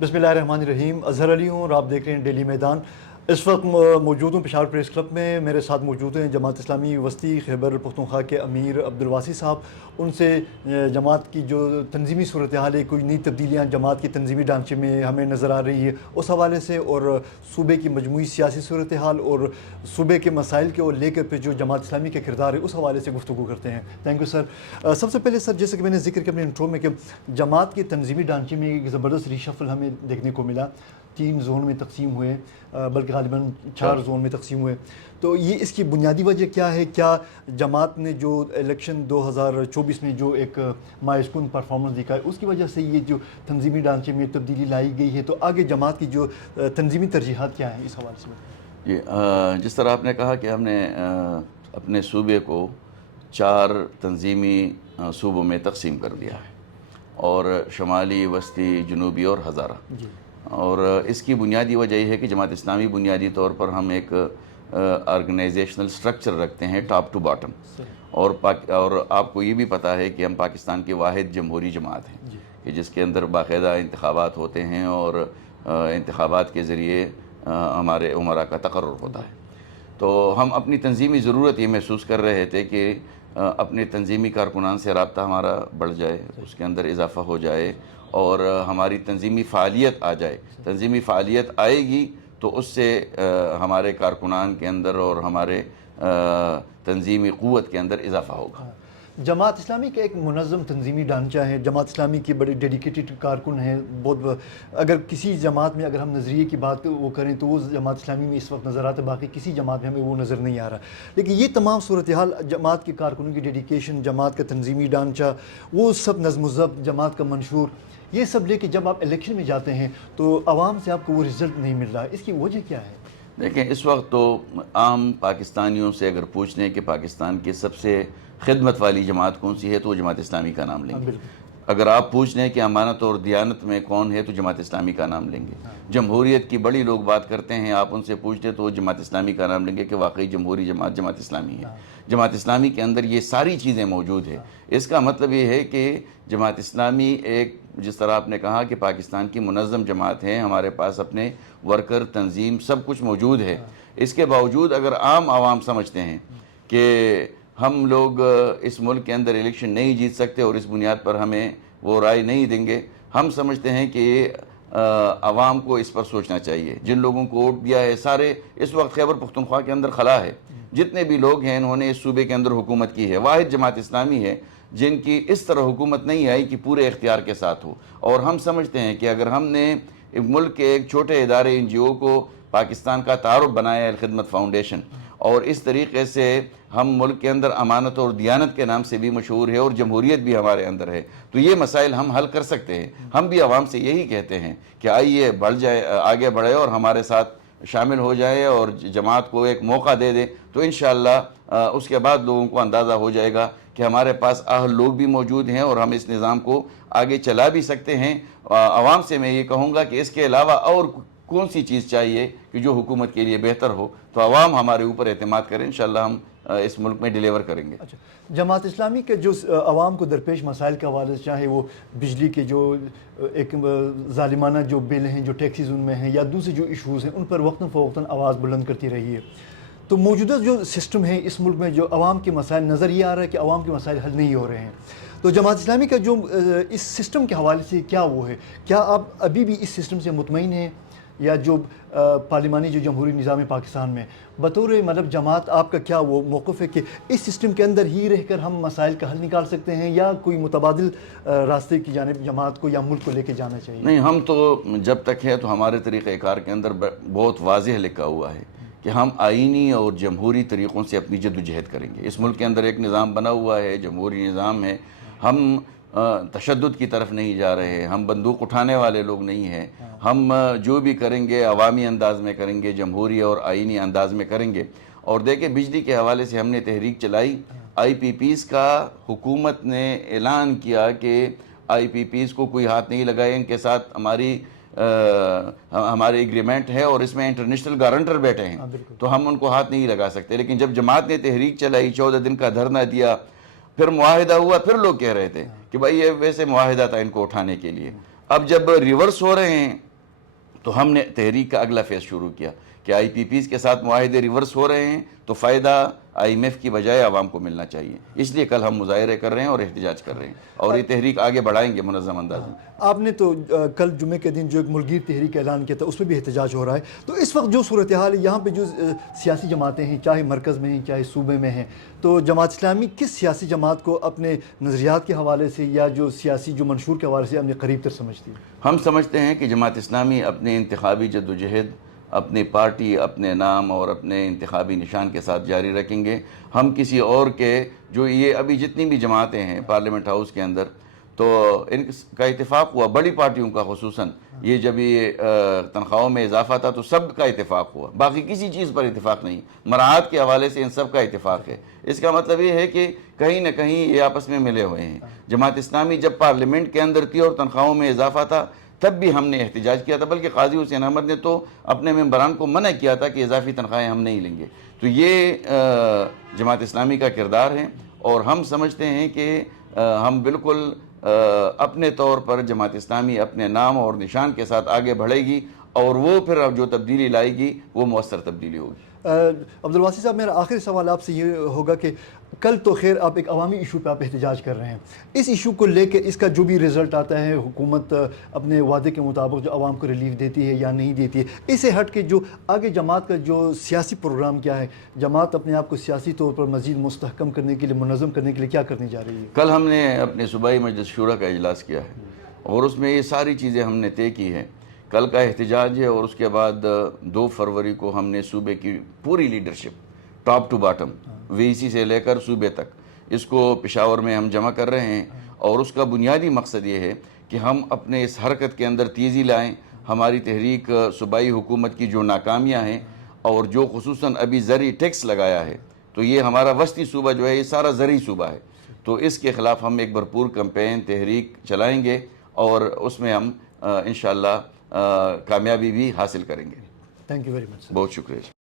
बिस्मिल्लाहिर्रहमानिर्रहीम। अज़हर अली हूँ और आप देख रहे हैं डेली मैदान। इस वक्त मौजूद हूँ पेशावर प्रेस क्लब में। मेरे साथ मौजूद हैं जमात इस्लामी वस्ती खैबर पख्तूनख्वा के अमीर अब्दुल वासी साहब। उनसे जमात की जो तंजीमी सूरत हाल है, कोई नई तब्दीलियाँ जमात की तंजीमी ढांचे में हमें नज़र आ रही है, उस हवाले से, और सूबे की मजमूई सियासी सूरत हाल और सूबे के मसाइल को लेकर पे जो जमात इस्लामी का किरदार है, उस हवाले से गुफ्तगू करते हैं। Thank you sir. सबसे पहले सर, जैसे कि मैंने जिक्र किया अपने इंट्रो में कि जमात के तंजीमी ढांचे में एक ज़बरदस्त रीशफल हमें देखने को मिला। 3 जोन में तकसीम हुए, बल्कि गालिबन 4 जोन में तकसीम हुए। तो ये इसकी बुनियादी वजह क्या है? क्या जमात ने जो इलेक्शन 2024 में जो एक मायूसकुन परफॉर्मेंस दिखाई, उसकी वजह से ये जो तंजीमी ढांचे में तब्दीली लाई गई है? तो आगे जमात की जो तंजीमी तरजीहात क्या हैं, इस हवाले से? ये जिस तरह आपने कहा कि हमने अपने सूबे को 4 तंजीमी सूबों में तकसीम कर दिया है, और शुमाली, वस्ती, जनूबी और हज़ारा। और इसकी बुनियादी वजह यह है कि जमात इस्लामी बुनियादी तौर पर हम एक ऑर्गेनाइजेशनल स्ट्रक्चर रखते हैं टॉप टू बॉटम, और आपको ये भी पता है कि हम पाकिस्तान की वाहिद जमहूरी जमात हैं कि जिसके अंदर बाकायदा इंतखाबात होते हैं, और इंतखाबात के ज़रिए हमारे उमरा का तकर्रुर होता है। तो हम अपनी तंजीमी ज़रूरत ये महसूस कर रहे थे कि अपने तंजीमी कारकुनान से रब्ता हमारा बढ़ जाए, उसके अंदर इजाफ़ा हो जाए और हमारी तंजीमी फ़ालियत आ जाए। तंजीमी फ़ालियत आएगी तो उससे हमारे कारकुनान के अंदर और हमारे तंजीमी क़ुव्वत के अंदर इजाफ़ा होगा। जमात इस्लामी का एक मुनज़्ज़म तंजीमी ढांचा है। जमात इस्लामी की बड़े डेडिकेटेड कारकुन हैं। बहुत, अगर किसी जमात में अगर हम नज़रिए की बात वो करें तो वो जमात इस्लामी में इस वक्त नज़र आता है, बाकी किसी जमात में हमें वो नज़र नहीं आ रहा। लेकिन ये तमाम सूरत हाल, जमात के कारकुनों की डेडिकेशन, जमात का तंजीमी ढांचा, वो सब नज़्म ज़ब्त, जमात का मंशूर, ये सब लेके जब आप इलेक्शन में जाते हैं तो आवाम से आपको वो रिज़ल्ट नहीं मिल रहा है। इसकी वजह क्या है? देखें, इस वक्त तो आम पाकिस्तानियों से अगर पूछ लें कि पाकिस्तान की सबसे खिदमत वाली जमात कौन सी है, तो वो जमात इस्लामी का नाम लेंगे। अगर आप पूछ लें कि अमानत और दियानत में कौन है, तो जमात इस्लामी का नाम लेंगे। जमहूरियत की बड़ी लोग बात करते हैं, आप उनसे पूछ लें तो वो जमात इस्लामी का नाम लेंगे कि वाकई जमहूरी जमात जमात इस्लामी है। जमात इस्लामी के अंदर ये सारी चीज़ें मौजूद है। इसका मतलब ये है कि जमात इस्लामी एक, जिस तरह आपने कहा कि पाकिस्तान की मुनज़्ज़म जमात है, हमारे पास अपने वर्कर, तंजीम, सब कुछ मौजूद है। इसके बावजूद अगर आम आवाम समझते हैं कि हम लोग इस मुल्क के अंदर इलेक्शन नहीं जीत सकते और इस बुनियाद पर हमें वो राय नहीं देंगे, हम समझते हैं कि आवाम को इस पर सोचना चाहिए। जिन लोगों को वोट दिया है, सारे इस वक्त खैबर पख्तूनख्वा के अंदर खला है, जितने भी लोग हैं इन्होंने इस सूबे के अंदर हुकूमत की है। वाहिद जमात इस्लामी है जिनकी इस तरह हुकूमत नहीं आई कि पूरे इख्तियार के साथ हो। और हम समझते हैं कि अगर हमने मुल्क के एक छोटे इदारे NGO को पाकिस्तान का तारुफ बनाया है, खिदमत फाउंडेशन, और इस तरीके से हम मुल्क के अंदर अमानत और दियानत के नाम से भी मशहूर है और जमहूरियत भी हमारे अंदर है, तो ये मसाइल हम हल कर सकते हैं। हम भी आवाम से यही कहते हैं कि आइए बढ़ जाए, आगे बढ़े और हमारे साथ शामिल हो जाए और जमात को एक मौका दे दे, तो इंशाअल्लाह उसके बाद लोगों को अंदाज़ा हो जाएगा कि हमारे पास अहल लोग भी मौजूद हैं और हम इस निज़ाम को आगे चला भी सकते हैं। आवाम से मैं ये कहूँगा कि इसके अलावा और कौन सी चीज़ चाहिए कि जो हुकूमत के लिए बेहतर हो, तो आवाम हमारे ऊपर एतमाद करें, इंशाअल्लाह हम इस मुल्क में डिलीवर करेंगे। अच्छा, जमात इस्लामी के जो आवाम को दरपेश मसाइल के हवाले से, चाहे वो बिजली के जो एक ज़ालिमाना जो बिल हैं, जो टैक्सेस उनमें हैं, या दूसरे जो इशूज़ हैं, उन पर वक्तन फ़वक्तन आवाज़ बुलंद करती रही है। तो मौजूदा जो सिस्टम है इस मुल्क में, जो आवाम के मसाइल नज़र ये आ रहा है कि आवाम के मसाइल हल नहीं हो रहे हैं। तो जमात इस्लामी का जो इस सिस्टम के हवाले से क्या वो है, क्या आप अभी भी इस सिस्टम से मुतमईन हैं, या जो पार्लिमानी जो जमहूरी निज़ाम पाकिस्तान में बतौर मतलब जमात आपका क्या वो मौक़िफ़ है कि इस सिस्टम के अंदर ही रहकर हम मसाइल का हल निकाल सकते हैं, या कोई मुतबादिल रास्ते की जानिब जमात को या मुल्क को लेके जाना चाहिए? नहीं, हम तो जब तक है तो हमारे तरीक़ाकार के अंदर बहुत वाज़ेह लिखा हुआ है कि हम आइनी और जमहूरी तरीक़ों से अपनी जद्दोजहद करेंगे। इस मुल्क के अंदर एक निज़ाम बना हुआ है, जमहूरी निज़ाम है। हम तशद्दुद की तरफ नहीं जा रहे, हम बंदूक उठाने वाले लोग नहीं हैं। हम जो भी करेंगे अवामी अंदाज में करेंगे, जमहूरी और आइनी अंदाज में करेंगे। और देखिए, बिजली के हवाले से हमने तहरीक चलाई। IPPs का हुकूमत ने ऐलान किया कि IPPs को कोई हाथ नहीं लगाए, इनके साथ हमारी एग्रीमेंट है और इसमें इंटरनेशनल गारंटर बैठे हैं, तो हम उनको हाथ नहीं लगा सकते। लेकिन जब जमात ने तहरीक चलाई, 14 दिन का धरना दिया, फिर मुआहिदा हुआ, फिर लोग कह रहे थे कि भाई ये वैसे मुआहिदा था इनको उठाने के लिए। अब जब रिवर्स हो रहे हैं تو ہم نے تحریک کا اگلا فیز شروع کیا کہ آئی پی پیز کے ساتھ معاہدے ریورس ہو رہے ہیں تو فائدہ آئی ایم ایف کی بجائے عوام کو ملنا چاہیے، اس لیے کل ہم مظاہرے کر رہے ہیں اور احتجاج کر رہے ہیں اور یہ تحریک آگے بڑھائیں گے منظم انداز میں۔ آپ نے تو کل جمعے کے دن جو ایک ملکگیر تحریک کا اعلان کیا تھا اس پہ بھی احتجاج ہو رہا ہے، تو اس وقت جو صورتحال ہے یہاں پہ جو سیاسی جماعتیں ہیں چاہے مرکز میں ہیں چاہے صوبے میں ہیں، تو جماعت اسلامی کس سیاسی جماعت کو اپنے نظریات کے حوالے سے یا جو سیاسی جو منشور کے حوالے سے اپنے قریب تر سمجھتی ہے؟ ہم سمجھتے ہیں کہ جماعت اسلامی اپنے انتخابی جدوجہد اپنی پارٹی اپنے نام اور اپنے انتخابی نشان کے ساتھ جاری رکھیں گے۔ ہم کسی اور کے جو یہ ابھی جتنی بھی جماعتیں ہیں پارلیمنٹ ہاؤس کے اندر تو ان کا اتفاق ہوا، بڑی پارٹیوں کا خصوصاً، یہ جب یہ تنخواہوں میں اضافہ تھا تو سب کا اتفاق ہوا، باقی کسی چیز پر اتفاق نہیں، مراعات کے حوالے سے ان سب کا اتفاق ہے۔ اس کا مطلب یہ ہے کہ کہیں نہ کہیں یہ آپس میں ملے ہوئے ہیں۔ جماعت اسلامی جب پارلیمنٹ کے اندر تھی اور تنخواہوں میں اضافہ تھا تب بھی ہم نے احتجاج کیا تھا، بلکہ قاضی حسین احمد نے تو اپنے ممبران کو منع کیا تھا کہ اضافی تنخواہیں ہم نہیں لیں گے۔ تو یہ جماعت اسلامی کا کردار ہے اور ہم سمجھتے ہیں کہ ہم بالکل اپنے طور پر جماعت اسلامی اپنے نام اور نشان کے ساتھ آگے بڑھے گی اور وہ پھر اب جو تبدیلی لائے گی وہ مؤثر تبدیلی ہوگی۔ عبدالواسی صاحب، میرا آخری سوال آپ سے یہ ہوگا کہ کل تو خیر آپ ایک عوامی ایشو پہ آپ احتجاج کر رہے ہیں، اس ایشو کو لے کے اس کا جو بھی رزلٹ آتا ہے حکومت اپنے وعدے کے مطابق جو عوام کو ریلیف دیتی ہے یا نہیں دیتی ہے، اسے ہٹ کے جو آگے جماعت کا جو سیاسی پروگرام کیا ہے، جماعت اپنے آپ کو سیاسی طور پر مزید مستحکم کرنے کے لیے، منظم کرنے کے لیے کیا کرنے جا رہی ہے؟ کل ہم نے اپنے صوبائی مجلس شورا کا اجلاس کیا ہے اور اس میں یہ ساری چیزیں ہم نے طے کی ہیں۔ کل کا احتجاج ہے اور اس کے بعد 2 فروری کو ہم نے صوبے کی پوری لیڈرشپ ٹاپ ٹو باٹم وی سی سے لے کر صوبے تک اس کو پشاور میں ہم جمع کر رہے ہیں اور اس کا بنیادی مقصد یہ ہے کہ ہم اپنے اس حرکت کے اندر تیزی لائیں۔ ہماری تحریک صوبائی حکومت کی جو ناکامیاں ہیں اور جو خصوصاً ابھی زرعی ٹیکس لگایا ہے، تو یہ ہمارا وسطی صوبہ جو ہے یہ سارا زرعی صوبہ ہے، تو اس کے خلاف ہم ایک بھرپور کمپین تحریک چلائیں گے اور اس میں ہم انشاءاللہ کامیابی بھی حاصل کریں گے۔ Thank you very much. بہت شکریہ۔